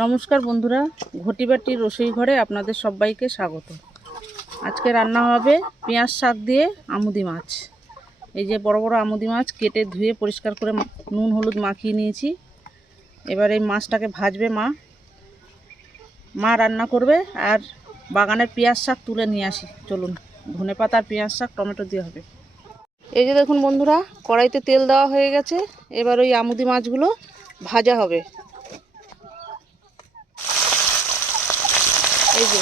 নমস্কার বন্ধুরা, ঘটি বাটির রসুই ঘরে আপনাদের সবাইকে স্বাগত। আজকে রান্না হবে পেঁয়াজ শাক দিয়ে আমুদি মাছ। এই যে বড় বড় আমুদি মাছ কেটে ধুয়ে পরিষ্কার করে নুন হলুদ মাখিয়ে নিয়েছি। এবার এই মাছটাকে ভাজবে মা রান্না করবে। আর বাগানের পেঁয়াজ শাক তুলে নিয়ে আসি, চলুন। ধনেপাতা আর পেঁয়াজ শাক টমেটো দিয়ে হবে। এই যে দেখুন বন্ধুরা, কড়াইতে তেল দেওয়া হয়ে গেছে। এবার ওই আমুদি মাছগুলো ভাজা হবে। এই যে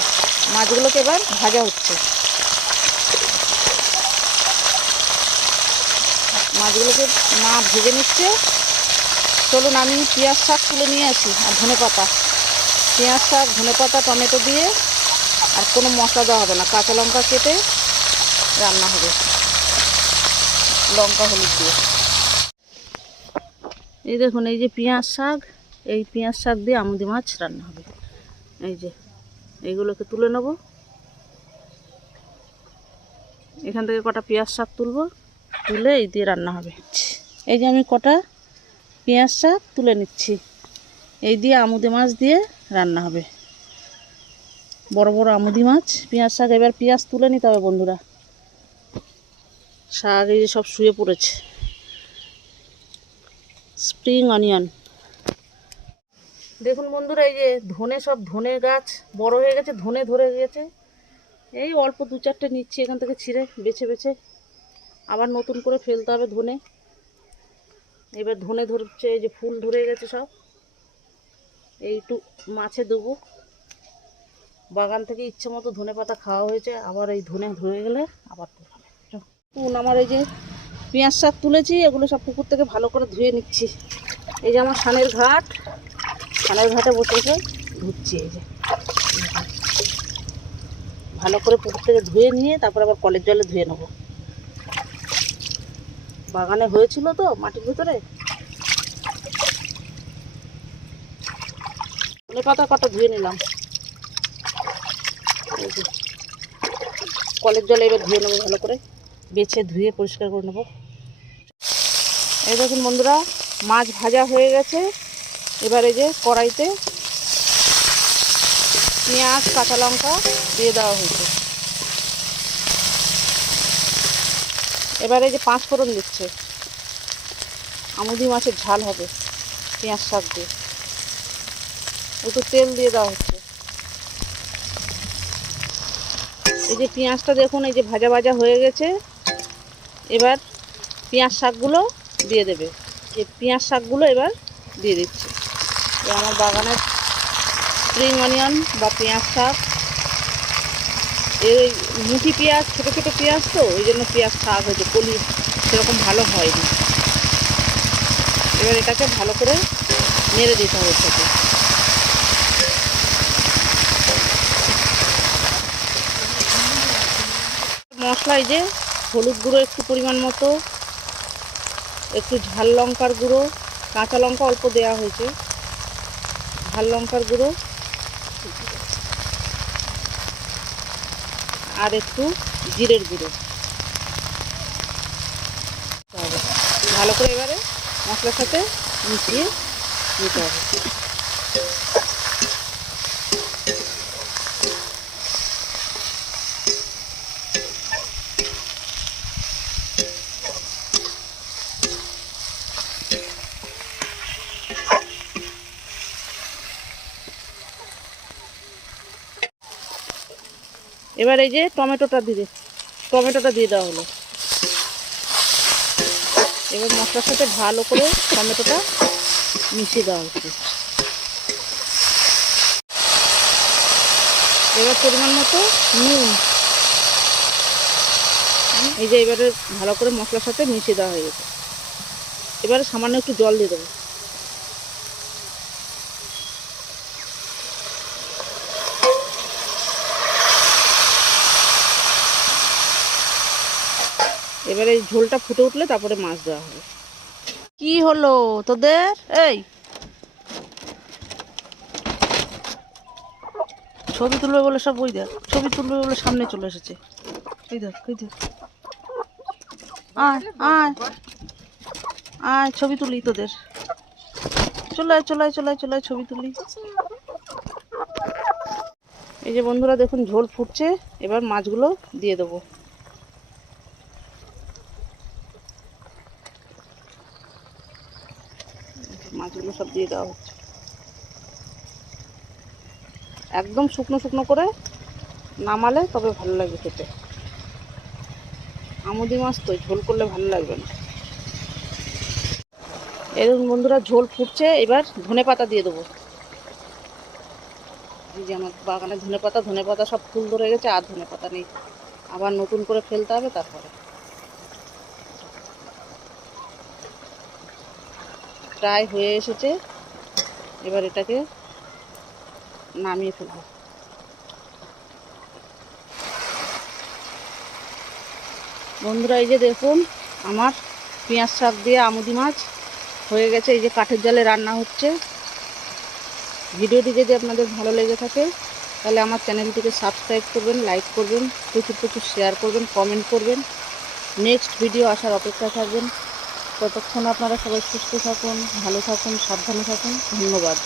মাছগুলোকে এবার ভাজা হচ্ছে। মাছগুলোকে মা ভেজে নিচ্ছে। চলুন আমি পেঁয়াজ শাক তুলে নিয়ে আসি আর ধনেপাতা। পেঁয়াজ শাক ধনেপাতা টমেটো দিয়ে, আর কোনো মশলা দেওয়া হবে না, কাঁচা লঙ্কা কেটে রান্না হবে, লঙ্কা হলুদ দিয়ে। এই দেখুন, এই যে পেঁয়াজ শাক, এই পেঁয়াজ শাক দিয়ে আমুদি মাছ রান্না হবে। এই যে এইগুলোকে তুলে নেব। এখান থেকে কটা পেঁয়াজ শাক তুলবো, তুলে এই দিয়ে রান্না হবে। এই যে আমি কটা পেঁয়াজ শাক তুলে নিচ্ছি, এই দিয়ে আমুদি মাছ দিয়ে রান্না হবে। বড় বড় আমুদি মাছ, পেঁয়াজ শাক। এবার পেঁয়াজ তুলে নিতে হবে বন্ধুরা। শাক এই যে সব শুয়ে পড়েছে। Spring onion. দেখুন বন্ধুরা, এই যে ধনে গাছ বড় হয়ে গেছে, ধনে ধরে গেছে। এই অল্প দু চারটে নিচ্ছি এখান থেকে ছিঁড়ে বেছে বেছে, আবার নতুন করে ফেলতে হবে ধনে। এবার ধনে ধরছে, এই যে ফুল ধরে গেছে সব। এইটু মাছে দেবো। বাগান থেকে ইচ্ছে মতো ধনে পাতা খাওয়া হয়েছে, আবার এই ধনে ধরে গেলে আবার আমার এই যে পেঁয়াজ শাক তুলেছি, এগুলো সব পুকুর থেকে ভালো করে ধুয়ে নিচ্ছি। এই যে আমার সানের ঘাটে বসে বসে ধুচ্ছি। এই যে ভালো করে পুকুর থেকে ধুয়ে নিয়ে তারপর আবার কলের জলে ধুয়ে নেব। বাগানে হয়েছিল তো মাটির ভিতরে। ধনে পাতা কটা ধুয়ে নিলাম। এই যে কলের জলে এবার ধুয়ে নেবো, ভালো করে বেছে ধুয়ে পরিষ্কার করে নেব। এই দেখুন বন্ধুরা, মাছ ভাজা হয়ে গেছে। এবার এই যে কড়াইতে পেঁয়াজ কাঁচা লঙ্কা দিয়ে দেওয়া হয়েছে। এবার এই যে 5 ফোড়ন দিচ্ছে। আমুদি মাছের ঝাল হবে পেঁয়াজ শাক দিয়ে। একটু তেল দিয়ে দেওয়া হচ্ছে। এই যে পেঁয়াজটা দেখুন, এই যে ভাজা ভাজা হয়ে গেছে। এবার পেঁয়াজ শাকগুলো দিয়ে দেবে। এই পেঁয়াজ শাকগুলো এবার দিয়ে দিচ্ছে। আমার বাগানের স্প্রিং অনিয়ন বা পেঁয়াজ শাক। এই মুঠি পেঁয়াজ, ছোটো ছোটো পেঁয়াজ তো, ওই জন্য পেঁয়াজ শাক হয়েছে, কলি সেরকম ভালো হয়নি। এবার এটাকে ভালো করে নেড়ে দিতে হবে সাথে। মশলা এই যে হলুদ গুঁড়ো একটু পরিমাণ মতো, একটু ঝাল লঙ্কার গুঁড়ো, কাঁচা লঙ্কা অল্প দেওয়া হয়েছে, ঝাল লঙ্কার গুঁড়ো, আর একটু জিরের গুঁড়ো। ভালো করে এবারে মশলার সাথে মিশিয়ে নিতে হবে। এবার এই যে টমেটোটা দিয়ে দেওয়া হলো। এবার মশলার সাথে ভালো করে টমেটোটা মিশিয়ে দেওয়া হচ্ছে। এবার পরিমাণ মতো নুন। এই যে এবারে ভালো করে মশলার সাথে মিশিয়ে দেওয়া হয়ে গেছে। এবারে সামান্য একটু জল দিয়ে দেবো। এবারে এই ঝোলটা ফুটে উঠলে তারপরে মাছ দেওয়া হবে। কি হলো তোদের? এই ছবি তুলবে বলে সব, ওই দেখ ছবি তুলবে বলে সামনে চলে এসেছে। এই দেখ আয় আয় আয়, ছবি তুলি তোদের। চলে আয় ছবি তুলি। এই যে বন্ধুরা দেখুন ঝোল ফুটছে, এবার মাছগুলো দিয়ে দেবো। মাছগুলো সব দিয়ে দেওয়া হচ্ছে, একদম শুকনো শুকনো করে নামালে তবে ভালো লাগবে খেতে। আমুদি মাছ তো ঝোল করলে ভালো লাগবে না। এরকম বন্ধুরা ঝোল ফুটছে, এবার ধনে পাতা দিয়ে দেবো। এই যে আমার বাগানে ধনে পাতা সব ফুল ধরে গেছে, আর ধনে পাতা নেই, আবার নতুন করে ফেলতে হবে। তারপরে প্রায় হয়ে এসেছে, এবার এটাকে নামিয়ে ফেলবো। বন্ধুরা এই যে দেখুন আমার পেঁয়াজ শাক দিয়ে আমুদি মাছ হয়ে গেছে। এই যে কাঠের জালে রান্না হচ্ছে। ভিডিওটি যদি আপনাদের ভালো লেগে থাকে তাহলে আমার চ্যানেলটিকে সাবস্ক্রাইব করবেন, লাইক করবেন, প্রচুর প্রচুর শেয়ার করবেন, কমেন্ট করবেন। নেক্সট ভিডিও আসার অপেক্ষায় থাকবেন। ততক্ষণ আপনারা সবাই সুস্থ থাকুন, ভালো থাকুন, সাবধানে থাকুন। ধন্যবাদ।